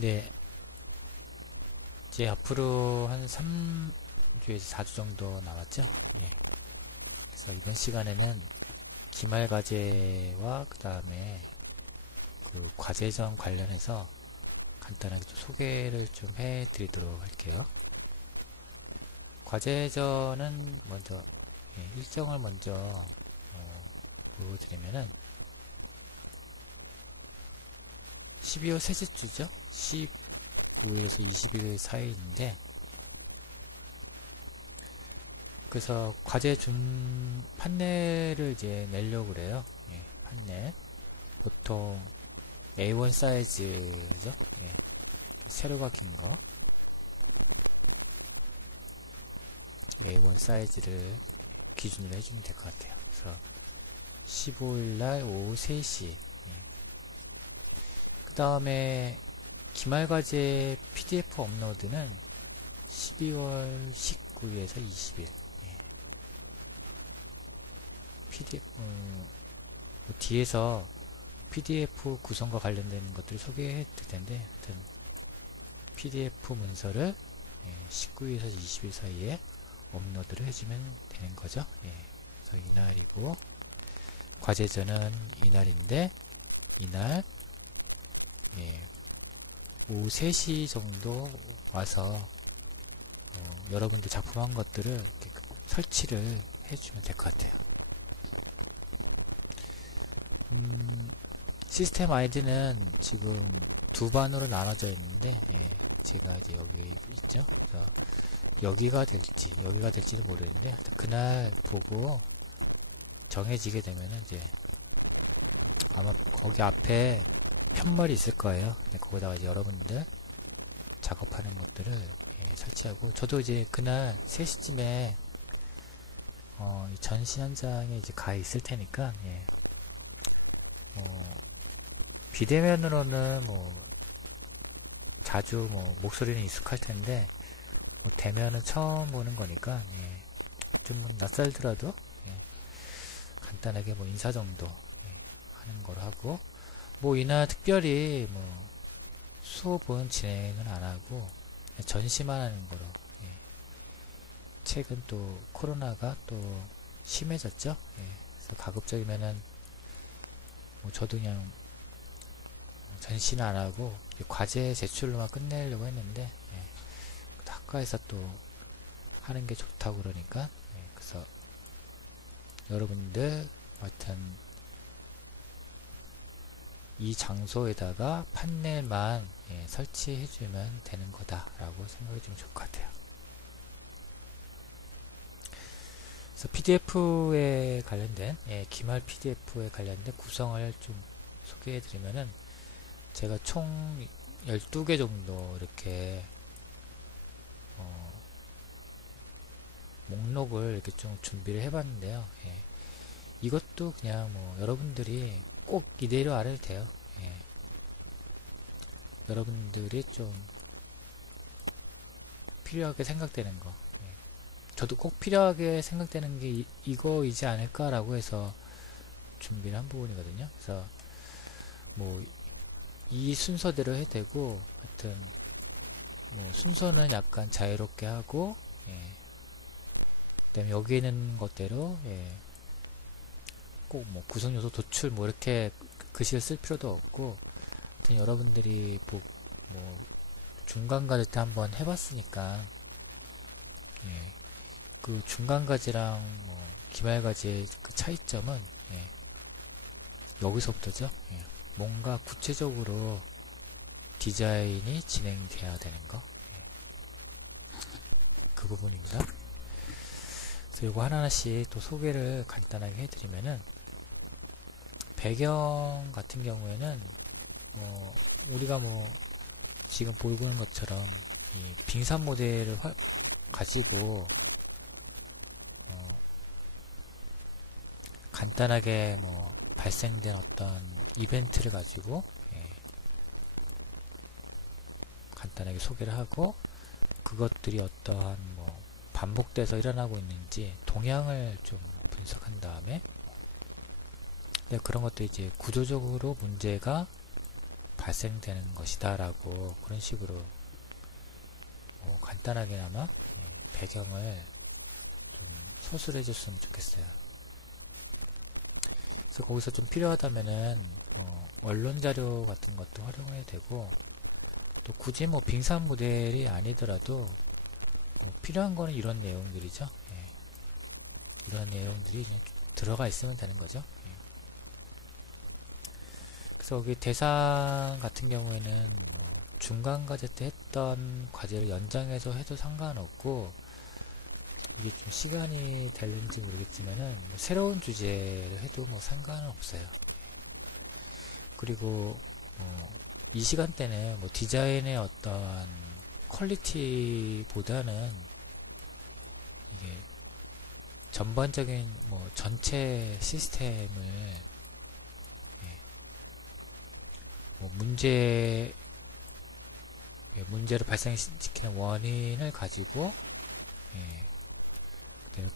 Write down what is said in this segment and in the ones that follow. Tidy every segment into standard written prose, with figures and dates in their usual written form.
네, 이제 앞으로 한 3주에서 4주 정도 남았죠. 예. 그래서 이번 시간에는 기말 과제와 그 다음에 그 과제전 관련해서 간단하게 좀 소개를 좀 해드리도록 할게요. 과제전은 먼저 일정을 먼저 보여드리면은 12월 셋째 주죠. 15일에서 20일 사이인데, 그래서 과제 판넬을 이제 내려고 그래요. 예, 판넬 보통 A1 사이즈죠. 예, 세로가 긴 거 A1 사이즈를 기준으로 해주면 될 것 같아요. 그래서 15일날 오후 3시. 그 다음에 기말과제 PDF 업로드는 12월 19일에서 20일. PDF, 뒤에서 PDF 구성과 관련된 것들을 소개해 드릴 텐데, 하여튼 PDF 문서를 19일에서 20일 사이에 업로드를 해주면 되는 거죠. 그래서 이날이고, 과제전은 이날인데, 이날 오후 3시 정도 와서 여러분들 작품한 것들을 이렇게 설치를 해주면 될 것 같아요. 시스템 아이디는 지금 두 반으로 나눠져 있는데, 제가 이제 여기 있죠. 그래서 여기가 될지도 모르겠는데, 그날 보고 정해지게 되면은 이제 아마 거기 앞에 편말이 있을 거예요. 거기다가 이제 여러분들 작업하는 것들을 설치하고, 저도 이제 그날 3시쯤에 전시 현장에 이제 가 있을 테니까, 비대면으로는 자주 목소리는 익숙할 텐데, 대면은 처음 보는 거니까, 좀 낯설더라도, 간단하게 인사 정도, 하는 거로 하고, 이날 특별히 수업은 진행을 안 하고, 전시만 하는 거로. 최근 또 코로나가 또 심해졌죠. 그래서 가급적이면은 저도 그냥 전시는 안 하고 과제 제출로만 끝내려고 했는데, 학과에서 또 하는 게 좋다고 그러니까, 그래서 여러분들 하여튼 이 장소에다가 판넬만 설치해주면 되는 거다라고 생각해주면 좋을 것 같아요. 그래서 PDF에 관련된 기말 PDF에 관련된 구성을 좀 소개해드리면은, 제가 총 12개 정도 이렇게 목록을 이렇게 좀 준비를 해봤는데요. 이것도 그냥 여러분들이 꼭 이대로 안 해도 돼요. 여러분들이 좀 필요하게 생각되는 거, 저도 꼭 필요하게 생각되는 게 이거이지 않을까라고 해서 준비를 한 부분이거든요. 그래서 이 순서대로 해도 되고, 하여튼 순서는 약간 자유롭게 하고, 그다음에 여기 있는 것대로 꼭 구성요소 도출 이렇게 글씨를 쓸 필요도 없고, 하여튼 여러분들이 중간과제 때 한번 해봤으니까, 그 중간과제랑 기말과제의 그 차이점은 여기서부터죠. 뭔가 구체적으로 디자인이 진행돼야 되는 거, 그 부분입니다. 그래서 이거 하나하나씩 또 소개를 간단하게 해드리면은, 배경 같은 경우에는 우리가 지금 보고 있는 것처럼 이 빙산 모델을 가지고 간단하게 발생된 어떤 이벤트를 가지고 간단하게 소개를 하고, 그것들이 어떠한 반복돼서 일어나고 있는지 동향을 좀 분석한 다음에, 그런 것도 이제 구조적으로 문제가 발생되는 것이다 라고 그런 식으로 간단하게나마 배경을 좀 서술해 줬으면 좋겠어요. 그래서 거기서 좀 필요하다면은 언론 자료 같은 것도 활용해도 되고, 또 굳이 뭐 빙산 모델이 아니더라도 필요한 거는 이런 내용들이죠. 이런 내용들이 그냥 들어가 있으면 되는 거죠. 그래서 여기 대상 같은 경우에는 중간 과제 때 했던 과제를 연장해서 해도 상관없고, 이게 좀 시간이 될는지 모르겠지만은 새로운 주제를 해도 뭐 상관은 없어요. 그리고 이 시간대는 뭐 디자인의 어떤 퀄리티보다는 이게 전반적인 뭐 전체 시스템을 뭐 문제를 발생시키는 원인을 가지고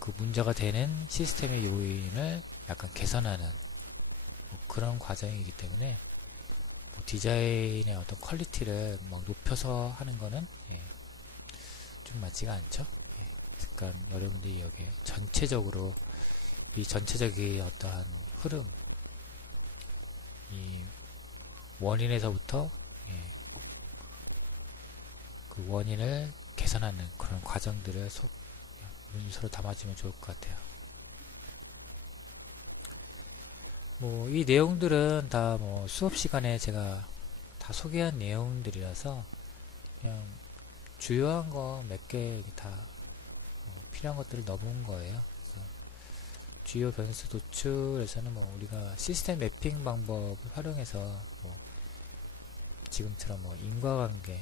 그 문제가 되는 시스템의 요인을 약간 개선하는 뭐 그런 과정이기 때문에 뭐 디자인의 어떤 퀄리티를 막 높여서 하는 거는 좀 맞지가 않죠. 그러니까 여러분들이 여기 전체적으로 이 전체적인 어떠한 흐름, 이 원인에서부터 그 원인을 개선하는 그런 과정들을 문서로 담아주면 좋을 것 같아요. 뭐 이 내용들은 다 뭐 수업 시간에 제가 다 소개한 내용들이라서 그냥 주요한 거 몇 개 다 필요한 것들을 넣어본 거예요. 주요 변수 도출에서는 뭐 우리가 시스템 매핑 방법을 활용해서 뭐 지금처럼 뭐 인과관계를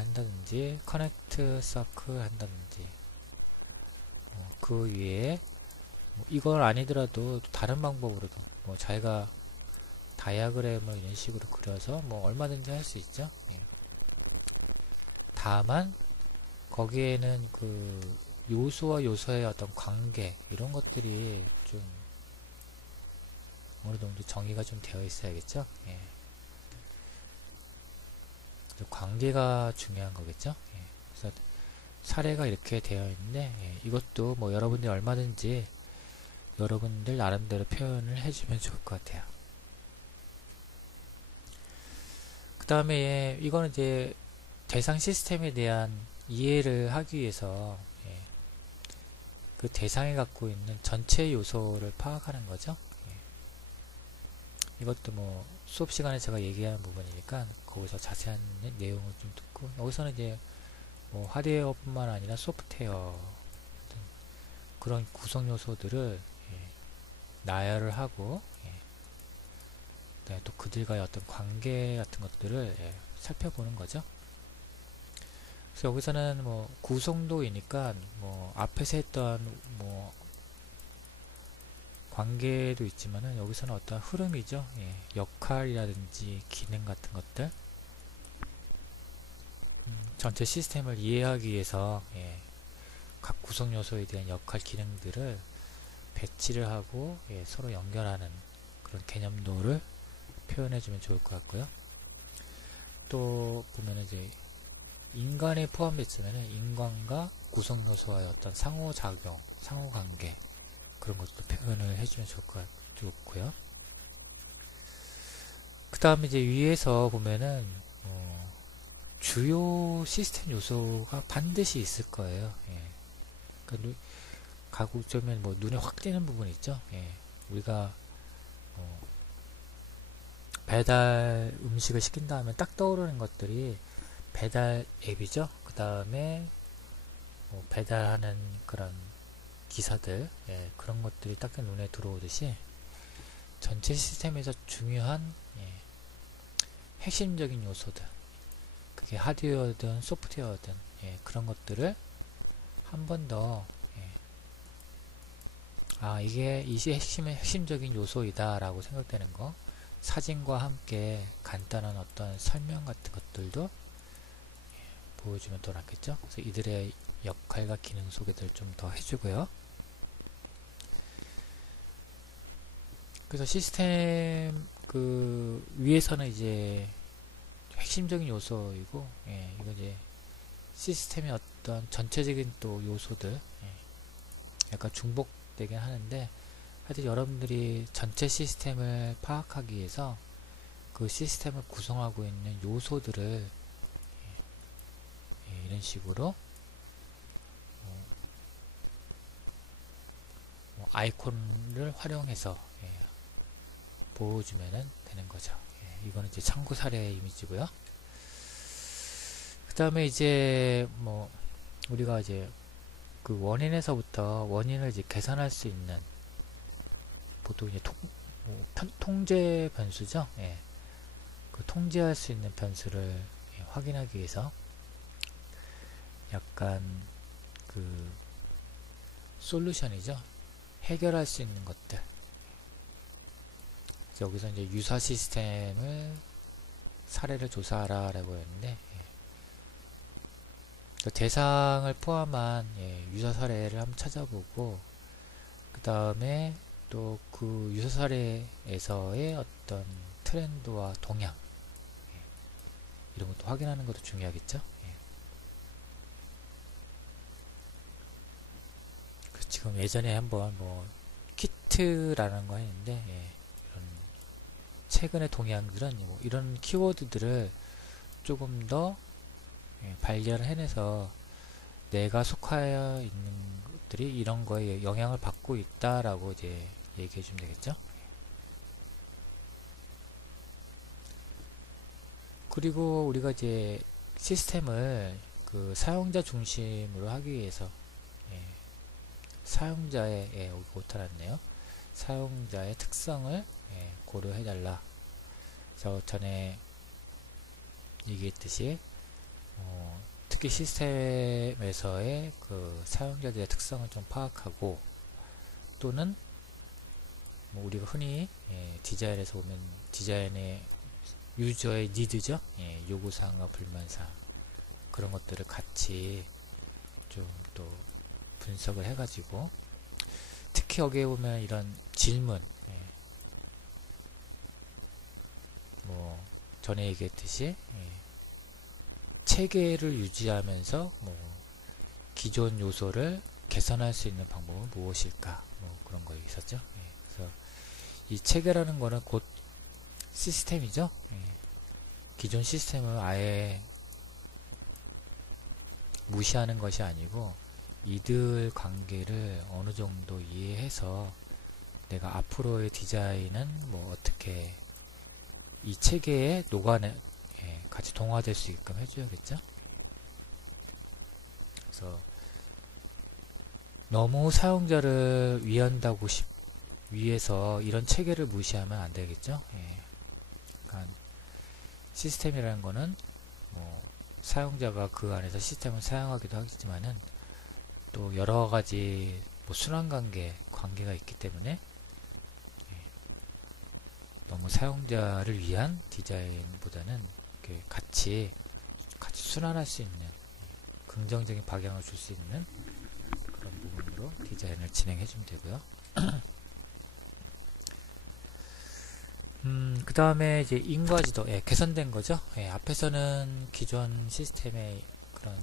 한다든지 커넥트 서클 한다든지 그 위에 뭐 이걸 아니더라도 다른 방법으로도 뭐 자기가 다이아그램을 이런 식으로 그려서 뭐 얼마든지 할 수 있죠. 다만 거기에는 그 요소와 요소의 어떤 관계 이런 것들이 좀 어느 정도 정의가 좀 되어 있어야겠죠. 관계가 중요한 거겠죠. 그래서 사례가 이렇게 되어 있는데 이것도 뭐 여러분들이 얼마든지 여러분들 나름대로 표현을 해주면 좋을 것 같아요. 그 다음에 이거는 이제 대상 시스템에 대한 이해를 하기 위해서 그 대상이 갖고 있는 전체 요소를 파악하는 거죠. 이것도 뭐 수업 시간에 제가 얘기하는 부분이니까 거기서 자세한 내용을 좀 듣고, 여기서는 이제 뭐 하드웨어뿐만 아니라 소프트웨어 그런 구성 요소들을 나열을 하고 또 그들과의 어떤 관계 같은 것들을 살펴보는 거죠. 그래서 여기서는 뭐 구성도이니까 뭐 앞에서 했던 뭐 관계도 있지만은 여기서는 어떤 흐름이죠. 역할이라든지 기능 같은 것들, 전체 시스템을 이해하기 위해서 각 구성 요소에 대한 역할 기능들을 배치를 하고 서로 연결하는 그런 개념도를 표현해주면 좋을 것 같고요. 또 보면은 이제 인간에 포함됐으면은 인간과 구성 요소와의 어떤 상호작용, 상호관계 그런 것도 표현을 해주면 좋고요. 그 다음에 이제 위에서 보면은 주요 시스템 요소가 반드시 있을 거예요. 그러니까 가급적이면 뭐 눈에 확 띄는 부분이 있죠. 우리가 배달 음식을 시킨다 하면 딱 떠오르는 것들이 배달 앱이죠. 그 다음에 배달하는 그런 기사들, 그런 것들이 딱 눈에 들어오듯이 전체 시스템에서 중요한 핵심적인 요소들, 그게 하드웨어든 소프트웨어든 그런 것들을 한 번 더 이게 이 핵심적인 요소이다 라고 생각되는 거, 사진과 함께 간단한 어떤 설명 같은 것들도 보여주면 더 낫겠죠. 그래서 이들의 역할과 기능 소개를 좀 더 해주고요. 그래서 시스템 그 위에서는 이제 핵심적인 요소이고, 예, 이거 이제 시스템의 어떤 전체적인 또 요소들, 예, 약간 중복되긴 하는데, 하여튼 여러분들이 전체 시스템을 파악하기 위해서 그 시스템을 구성하고 있는 요소들을 예, 이런 식으로 아이콘을 활용해서 예, 보여주면 되는 거죠. 예, 이거는 이제 참고 사례 이미지고요. 그 다음에 이제 뭐 우리가 이제 그 원인에서부터 원인을 이제 계산할 수 있는 보통 이제 통제 변수죠. 예, 그 통제할 수 있는 변수를 예, 확인하기 위해서 약간 그 솔루션이죠. 해결할 수 있는 것들. 여기서 이제 유사 시스템을 사례를 조사하라 라고 했는데 예. 그 대상을 포함한 예, 유사 사례를 한번 찾아보고 그 다음에 또 그 유사 사례에서의 어떤 트렌드와 동향 예. 이런 것도 확인하는 것도 중요하겠죠. 예. 지금 예전에 한번 뭐 키트라는 거 했는데 예. 이런 최근의 동향들은 뭐 이런 키워드들을 조금 더 예, 발견해내서 내가 속하여 있는 것들이 이런 거에 영향을 받고 있다라고 이제 얘기해 주면 되겠죠. 그리고 우리가 이제 시스템을 그 사용자 중심으로 하기 위해서 예, 사용자의 예, 여기 오타났네요. 사용자의 특성을 예, 고려해 달라. 저 전에 얘기했듯이 특히 시스템에서의 그 사용자들의 특성을 좀 파악하고 또는 뭐 우리가 흔히 예, 디자인에서 보면 디자인의 유저의 니드죠. 예, 요구사항과 불만사항 그런 것들을 같이 좀 또 분석을 해가지고 특히 여기에 보면 이런 질문 예, 뭐 전에 얘기했듯이 예, 체계를 유지하면서 뭐 기존 요소를 개선할 수 있는 방법은 무엇일까 뭐 그런 거 있었죠. 예, 그래서 이 체계라는 거는 곧 시스템이죠. 예, 기존 시스템을 아예 무시하는 것이 아니고 이들 관계를 어느 정도 이해해서 내가 앞으로의 디자인은 뭐 어떻게 이 체계에 녹아내 예, 같이 동화될 수 있게끔 해줘야겠죠. 그래서 너무 사용자를 위해서 이런 체계를 무시하면 안 되겠죠. 예. 그러니까 시스템이라는 거는 뭐 사용자가 그 안에서 시스템을 사용하기도 하겠지만은 또 여러 가지 뭐 관계가 있기 때문에 예. 너무 사용자를 위한 디자인보다는 같이 순환할 수 있는 긍정적인 방향을 줄 수 있는 그런 부분으로 디자인을 진행해 주면 되고요. 그 다음에 이제 인과지도 예, 개선된 거죠. 예, 앞에서는 기존 시스템의 그런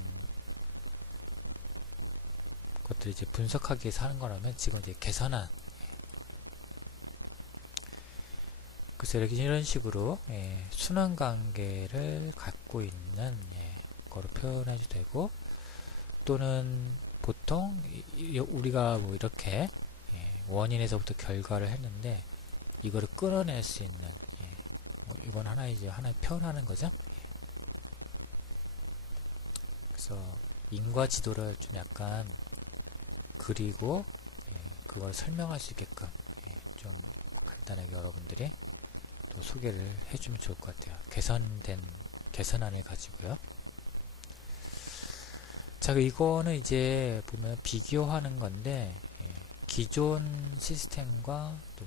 것들을 이제 분석하기 위해서 하는 거라면 지금 이제 개선한 그래서 이런 식으로 예, 순환 관계를 갖고 있는 예, 거로 표현해도 되고 또는 보통 우리가 뭐 이렇게 예, 원인에서부터 결과를 했는데 이거를 끌어낼 수 있는 예, 뭐 이건 하나의 표현하는 거죠. 예. 그래서 인과 지도를 좀 약간 그리고 예, 그걸 설명할 수 있게끔 예, 좀 간단하게 여러분들이 또 소개를 해주면 좋을 것 같아요. 개선안을 가지고요. 자, 이거는 이제 보면 비교하는 건데 예, 기존 시스템과 또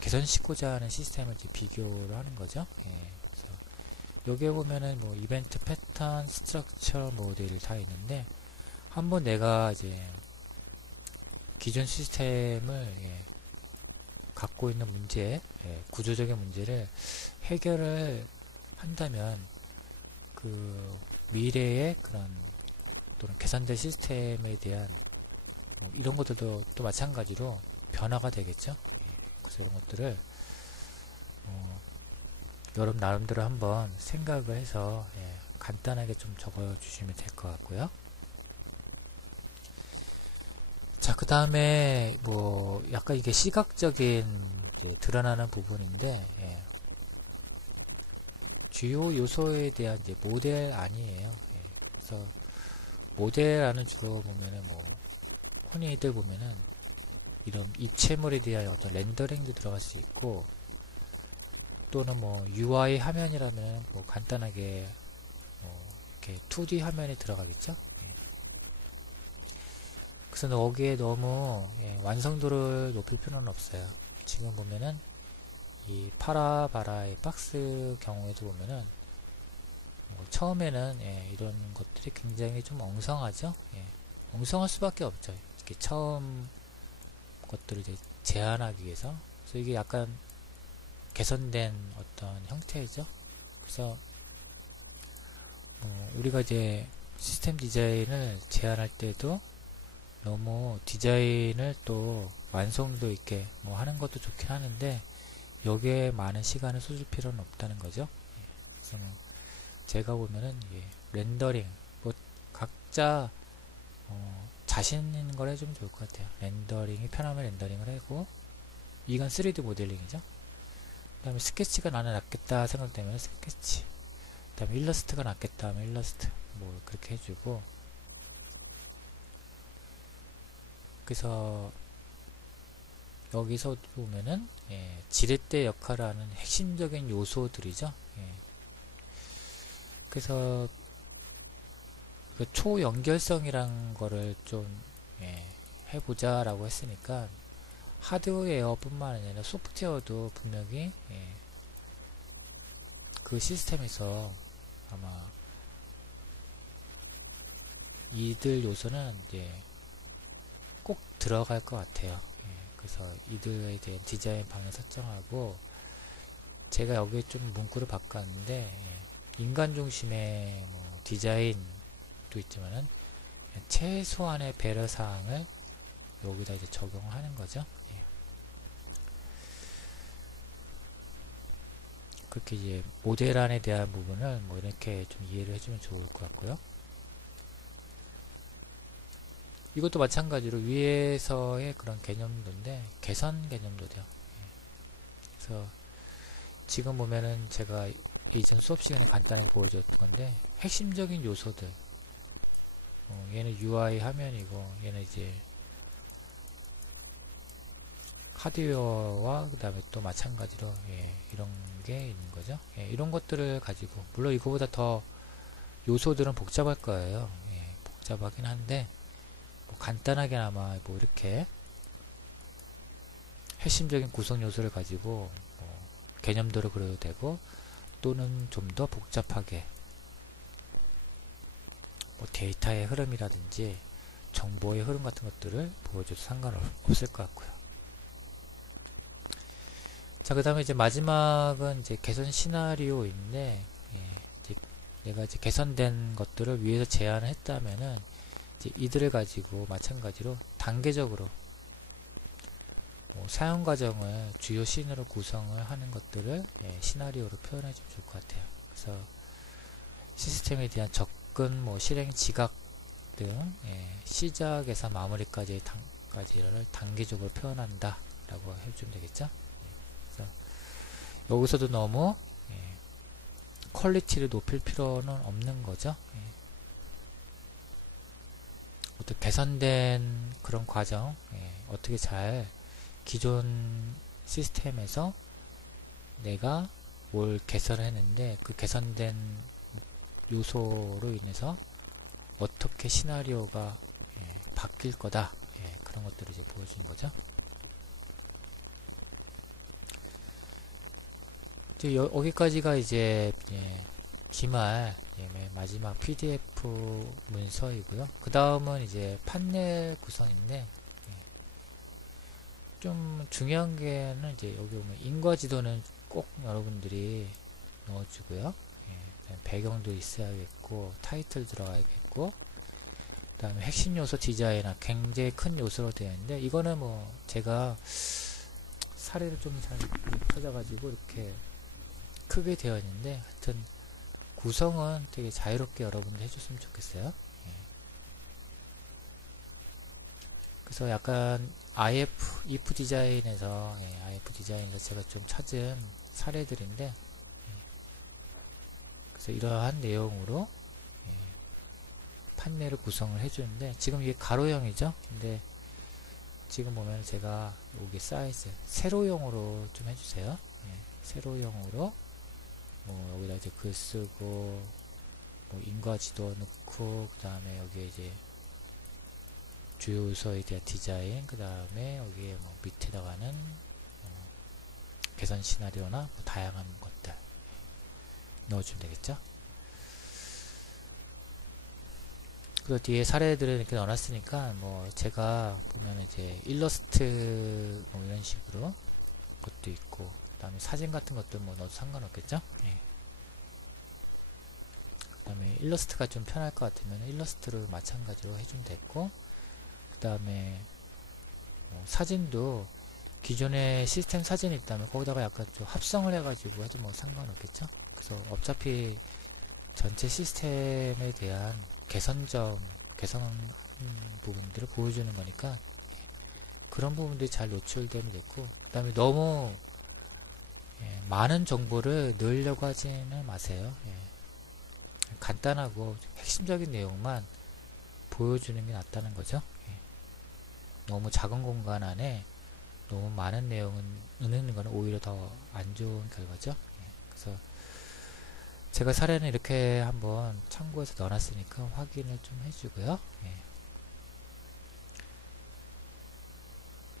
개선시키고자 하는 시스템을 이제 비교를 하는 거죠. 예, 그래서 여기에 보면은 뭐 이벤트 패턴, 스트럭처 모델이 다 있는데 한번 내가 이제 기존 시스템을 예, 갖고 있는 문제, 구조적인 문제를 해결을 한다면 그 미래의 그런 또는 개선될 시스템에 대한 이런 것들도 또 마찬가지로 변화가 되겠죠. 그래서 이런 것들을 여러분 나름대로 한번 생각을 해서 간단하게 좀 적어 주시면 될 것 같고요. 자, 그 다음에 뭐 약간 이게 시각적인 이제 드러나는 부분인데, 주요 요소에 대한 이제 모델 아니에요. 그래서 모델안은 주로 보면은 뭐 흔히들 보면은 이런 입체물에 대한 어떤 렌더링도 들어갈 수 있고, 또는 뭐 UI 화면이라면 뭐 간단하게 이렇게 2D 화면이 들어가겠죠. 그래서 거기에 너무 완성도를 높일 필요는 없어요. 지금 보면은 이 파라바라의 박스 경우에도 보면은 처음에는 이런 것들이 굉장히 좀 엉성하죠. 엉성할 수밖에 없죠. 이렇게 처음 것들을 이제 제한하기 위해서. 그래서 이게 약간 개선된 어떤 형태죠. 그래서 우리가 이제 시스템 디자인을 제안할 때도 너무 디자인을 또 완성도 있게 하는 것도 좋긴 하는데 여기에 많은 시간을 쏟을 필요는 없다는 거죠. 그래서 제가 보면은 렌더링 각자 자신 있는 걸 해주면 좋을 것 같아요. 렌더링이 편하면 렌더링을 하고, 이건 3D 모델링이죠. 그 다음에 스케치가 나는 낫겠다 생각되면 스케치, 그 다음에 일러스트가 낫겠다 하면 일러스트 뭐 그렇게 해주고. 그래서 여기서 보면은 지렛대 역할을 하는 핵심적인 요소들이죠. 그래서 그 초연결성이란 거를 좀 해보자 라고 했으니까 하드웨어 뿐만 아니라 소프트웨어도 분명히 그 시스템에서 아마 이들 요소는 이제 꼭 들어갈 것 같아요. 그래서 이들에 대한 디자인 방향 설정하고, 제가 여기에 좀 문구를 바꿨는데 인간 중심의 디자인도 있지만은 최소한의 배려사항을 여기다 이제 적용하는 거죠. 그렇게 이제 모델안에 대한 부분을 이렇게 좀 이해를 해주면 좋을 것 같고요. 이것도 마찬가지로 위에서의 그런 개념도인데 개선 개념도 돼요. 그래서 지금 보면은 제가 이전 수업 시간에 간단히 보여줬던 건데 핵심적인 요소들, 얘는 UI 화면이고 얘는 이제 하드웨어와 그 다음에 또 마찬가지로 이런 게 있는 거죠. 이런 것들을 가지고, 물론 이거보다 더 요소들은 복잡할 거예요. 복잡하긴 한데 간단하게나마 이렇게 핵심적인 구성 요소를 가지고 개념도를 그려도 되고, 또는 좀 더 복잡하게 데이터의 흐름이라든지 정보의 흐름 같은 것들을 보여줘도 상관없을 것 같고요. 자, 그 다음에 이제 마지막은 이제 개선 시나리오인데, 이제 내가 이제 개선된 것들을 위해서 제안을 했다면은 이제 이들을 가지고 마찬가지로 단계적으로 사용 과정을 주요 씬으로 구성을 하는 것들을 시나리오로 표현해 주면 좋을 것 같아요. 그래서 시스템에 대한 접근, 실행 지각 등 시작에서 마무리까지를 단계적으로 표현한다 라고 해주면 되겠죠. 그래서 여기서도 너무 퀄리티를 높일 필요는 없는 거죠. 어떻게 개선된 그런 과정, 어떻게 잘 기존 시스템에서 내가 뭘 개선을 했는데 그 개선된 요소로 인해서 어떻게 시나리오가 바뀔 거다, 그런 것들을 이제 보여주는 거죠. 이제 여기까지가 이제 기말 마지막 PDF 문서이고요. 그 다음은 이제 판넬 구성인데 좀 중요한 게는 이제 여기 보면 인과지도는 꼭 여러분들이 넣어주고요. 예, 배경도 있어야겠고 타이틀 들어가야겠고, 그 다음에 핵심 요소 디자인은 굉장히 큰 요소로 되어 있는데, 이거는 뭐 제가 사례를 좀 잘 찾아가지고 이렇게 크게 되어 있는데, 하여튼 구성은 되게 자유롭게 여러분들 해줬으면 좋겠어요. 예. 그래서 약간 if 디자인에서, if 디자인에서 제가 좀 찾은 사례들인데, 그래서 이러한 내용으로 판넬을 구성을 해주는데, 지금 이게 가로형이죠. 근데 지금 보면 제가 여기 사이즈 세로형으로 좀 해주세요. 세로형으로 뭐 여기다 이제 글 쓰고 뭐 인과지도 넣고, 그 다음에 여기에 이제 주요 요소에 대한 디자인, 그 다음에 여기에 뭐 밑에다가는 개선 시나리오나 뭐 다양한 것들 넣어주면 되겠죠. 그리고 뒤에 사례들을 이렇게 넣어놨으니까, 뭐 제가 보면 이제 일러스트 뭐 이런 식으로 것도 있고, 그 다음에 사진 같은 것도 뭐 넣어도 상관없겠죠. 그 다음에 일러스트가 좀 편할 것 같으면 일러스트를 마찬가지로 해주면 됐고, 그 다음에 사진도 기존에 시스템 사진이 있다면 거기다가 약간 좀 합성을 해가지고 해도 뭐 상관없겠죠. 그래서 어차피 전체 시스템에 대한 개선 부분들을 보여주는 거니까 그런 부분들이 잘 노출되면 됐고, 그 다음에 너무 많은 정보를 넣으려고 하지는 마세요. 간단하고 핵심적인 내용만 보여주는 게 낫다는 거죠. 너무 작은 공간 안에 너무 많은 내용을 넣는 것은 오히려 더 안 좋은 결과죠. 그래서 제가 사례는 이렇게 한번 참고해서 넣어놨으니까 확인을 좀 해주고요.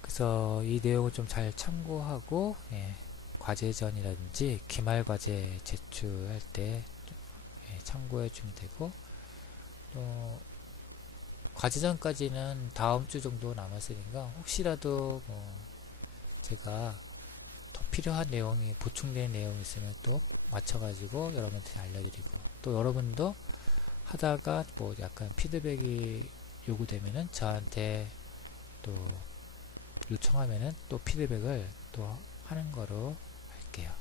그래서 이 내용을 좀 잘 참고하고, 과제전이라든지 기말과제 제출할 때 참고해 주면 되고, 또 과제전까지는 다음 주 정도 남았으니까 혹시라도 뭐 제가 더 필요한 내용이 보충된 내용이 있으면 또 맞춰가지고 여러분한테 알려드리고, 또 여러분도 하다가 뭐 약간 피드백이 요구되면은 저한테 또 요청하면은 또 피드백을 또 하는 거로 할게요.